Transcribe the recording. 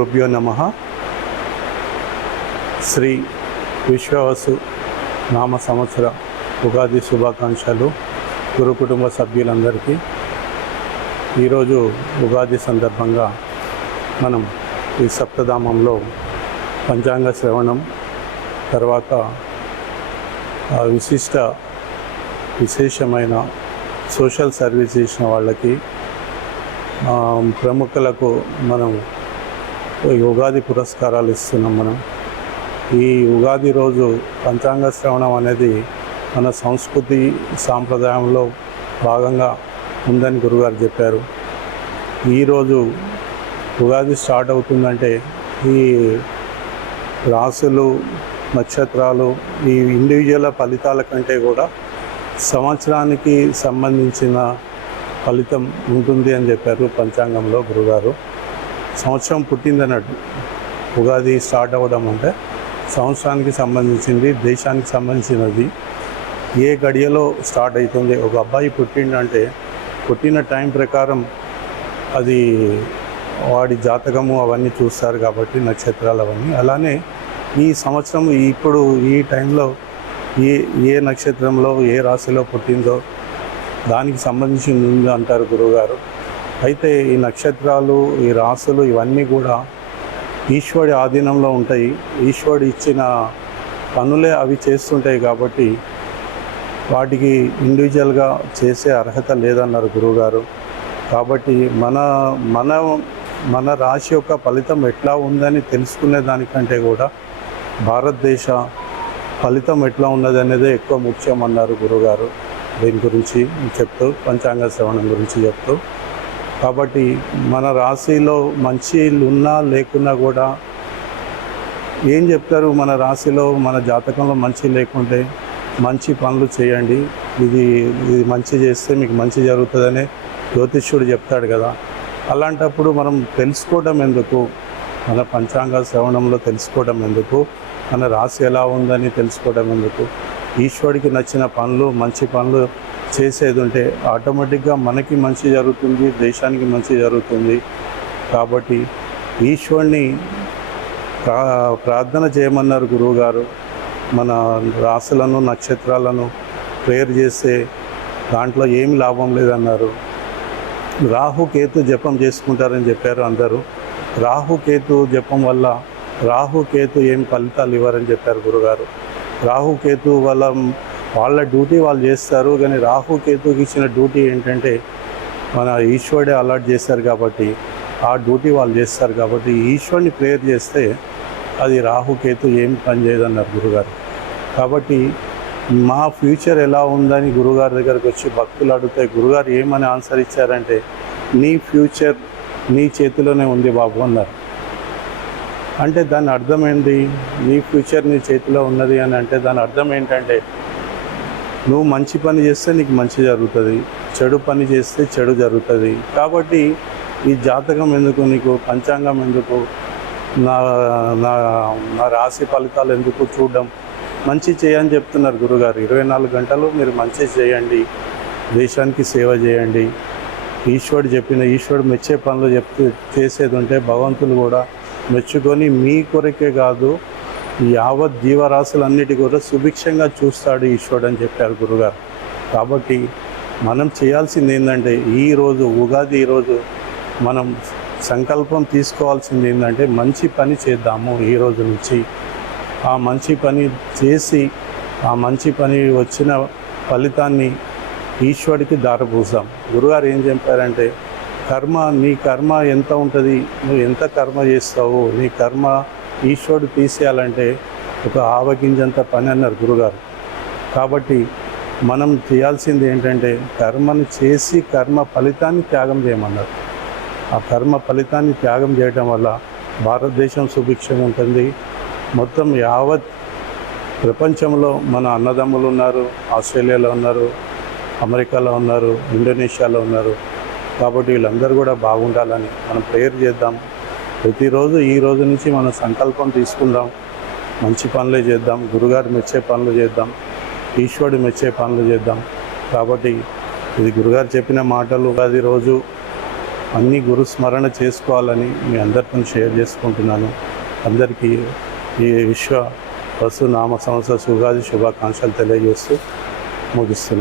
గురుభ్యో నమః. శ్రీ విశ్వవసు నామ సంవత్సర ఉగాది శుభాకాంక్షలు గురు కుటుంబ సభ్యులందరికీ. ఈరోజు ఉగాది సందర్భంగా మనం ఈ సప్తధామంలో పంచాంగ శ్రవణం తర్వాత విశేషమైన సోషల్ సర్వీస్ చేసిన వాళ్ళకి ప్రముఖులకు మనం ఈ ఉగాది పురస్కారాలు ఇస్తున్నాం. మనం ఈ ఉగాది రోజు పంచాంగ శ్రవణం అనేది మన సంస్కృతి సాంప్రదాయంలో భాగంగా ఉందని గురుగారు చెప్పారు. ఈరోజు ఉగాది స్టార్ట్ అవుతుందంటే ఈ రాసులు నక్షత్రాలు ఈ ఇండివిజువల్ ఫలితాల కంటే కూడా సంవత్సరానికి సంబంధించిన ఫలితం ఉంటుంది అని చెప్పారు పంచాంగంలో గురుగారు. సంవత్సరం పుట్టిందన్నట్టు ఉగాది స్టార్ట్ అవ్వడం అంటే సంవత్సరానికి సంబంధించింది, దేశానికి సంబంధించినది. ఏ గడియలో స్టార్ట్ అవుతుంది, ఒక అబ్బాయి పుట్టిండంటే పుట్టిన టైం ప్రకారం అది వాడి జాతకము అవన్నీ చూస్తారు కాబట్టి నక్షత్రాలు అవన్నీ. అలానే ఈ సంవత్సరం ఇప్పుడు ఈ టైంలో ఏ నక్షత్రంలో ఏ రాశిలో పుట్టిందో దానికి సంబంధించింది ఉంది అంటారు గురువుగారు. అయితే ఈ నక్షత్రాలు ఈ రాశులు ఇవన్నీ కూడా ఈశ్వరుడి ఆధీనంలో ఉంటాయి. ఈశ్వరుడు ఇచ్చిన పనులే అవి చేస్తుంటాయి కాబట్టి వాటికి ఇండివిజువల్గా చేసే అర్హత లేదన్నారు గురువుగారు. కాబట్టి మన మన మన రాశి యొక్క ఫలితం ఎట్లా ఉందని తెలుసుకునే దానికంటే కూడా భారతదేశ ఫలితం ఎట్లా ఉన్నది అనేదే ఎక్కువ ముఖ్యం అన్నారు గురువుగారు. దీని గురించి చెప్తూ పంచాంగ శ్రవణం గురించి చెప్తూ, కాబట్టి మన రాశిలో మంచి ఉన్నా లేకున్నా కూడా ఏం చెప్తారు, మన రాశిలో మన జాతకంలో మంచి లేకుంటే మంచి పనులు చేయండి, ఇది మంచి చేస్తే మీకు మంచి జరుగుతుందని జ్యోతిష్యుడు చెప్తాడు కదా. అలాంటప్పుడు మనం తెలుసుకోవడం ఎందుకు, మన పంచాంగ శ్రవణంలో తెలుసుకోవడం ఎందుకు, మన రాశి ఎలా ఉందని తెలుసుకోవడం ఎందుకు? ఈశ్వరుడికి నచ్చిన పనులు మంచి పనులు చేసేది ఉంటే ఆటోమేటిక్గా మనకి మంచి జరుగుతుంది, దేశానికి మంచి జరుగుతుంది. కాబట్టి ఈశ్వరుని ప్రార్థన చేయమన్నారు గురువుగారు. మన రాశులను నక్షత్రాలను ప్రేయర్ చేస్తే దాంట్లో ఏమి లాభం లేదన్నారు. రాహుకేతు జపం చేసుకుంటారని చెప్పారు అందరూ. రాహుకేతు జపం వల్ల రాహుకేతు ఏం ఫలితాలు ఇవ్వరని చెప్పారు గురుగారు. రాహుకేతు వాళ్ళ డ్యూటీ వాళ్ళు చేస్తారు, కానీ రాహుకేతుకి ఇచ్చిన డ్యూటీ ఏంటంటే మన ఈశ్వరుడే అలాట్ చేస్తారు కాబట్టి ఆ డ్యూటీ వాళ్ళు చేస్తారు. కాబట్టి ఈశ్వరుని ప్రేయర్ చేస్తే అది రాహుకేతు ఏం పని చేయదన్నారు గురుగారు. కాబట్టి మా ఫ్యూచర్ ఎలా ఉందని గురుగారి దగ్గరకు వచ్చి భక్తులు అడిగితే గురుగారు ఏమని ఆన్సర్ ఇచ్చారంటే, నీ ఫ్యూచర్ నీ చేతిలోనే ఉంది బాబు అన్నారు. అంటే దాని అర్థం ఏంటి, నీ ఫ్యూచర్ నీ చేతిలో ఉన్నది అని అంటే దాని అర్థం ఏంటంటే నువ్వు మంచి పని చేస్తే నీకు మంచి జరుగుతుంది, చెడు పని చేస్తే చెడు జరుగుతుంది. కాబట్టి ఈ జాతకం ఎందుకు నీకు, పంచాంగం ఎందుకు, నా రాశి ఫలితాలు ఎందుకు చూడడం, మంచి చేయని చెప్తున్నారు గురుగారు. 24 గంటలు మీరు మంచి చేయండి, దేశానికి సేవ చేయండి. ఈశ్వరుడు మెచ్చే పనులు చేసేది ఉంటే భగవంతులు కూడా మెచ్చుకొని మీ కొరకే కాదు యావత్ జీవరాశులన్నిటి కూడా సుభిక్షంగా చూస్తాడు ఈశ్వరుడు అని చెప్పారు గురుగారు. కాబట్టి మనం చేయాల్సింది ఏంటంటే ఈరోజు ఉగాది ఈరోజు మనం సంకల్పం తీసుకోవాల్సింది ఏంటంటే మంచి పని చేద్దాము. ఈరోజు నుంచి ఆ మంచి పని చేసి ఆ మంచి పని వచ్చిన ఫలితాన్ని ఈశ్వరుడికి దారపోసాం. గురుగారు ఏం చెప్పారంటే నీ కర్మ ఎంత ఉంటుంది, నువ్వు ఎంత కర్మ చేస్తావు, నీ కర్మ ఈశ్వరుడు తీసేయాలంటే ఒక ఆవగింజంత పని అన్నారు గురుగారు. కాబట్టి మనం చేయాల్సింది ఏంటంటే కర్మను చేసి కర్మ ఫలితాన్ని త్యాగం చేయమన్నారు. ఆ కర్మ ఫలితాన్ని త్యాగం చేయడం వల్ల భారతదేశం సుభిక్షం ఉంటుంది. మొత్తం యావత్ ప్రపంచంలో మన అన్నదమ్ములు ఉన్నారు, ఆస్ట్రేలియాలో ఉన్నారు, అమెరికాలో ఉన్నారు, ఇండోనేషియాలో ఉన్నారు. కాబట్టి వీళ్ళందరూ కూడా బాగుండాలని మనం ప్రేయర్ చేద్దాం. ప్రతిరోజు ఈ రోజు నుంచి మనం సంకల్పం తీసుకుందాం, మంచి పనులే చేద్దాం, గురుగారు మెచ్చే పనులు చేద్దాం, ఈశ్వరుడు మెచ్చే పనులు చేద్దాం. కాబట్టి ఇది గురుగారు చెప్పిన మాటలు. అది రోజు అన్ని గురు స్మరణ చేసుకోవాలని మీ అందరితో షేర్ చేసుకుంటున్నాను. అందరికీ ఈ విశ్వ వసు నామ సంవత్సర ఉగాది శుభాకాంక్షలు తెలియజేస్తూ ముగిస్తున్నాను.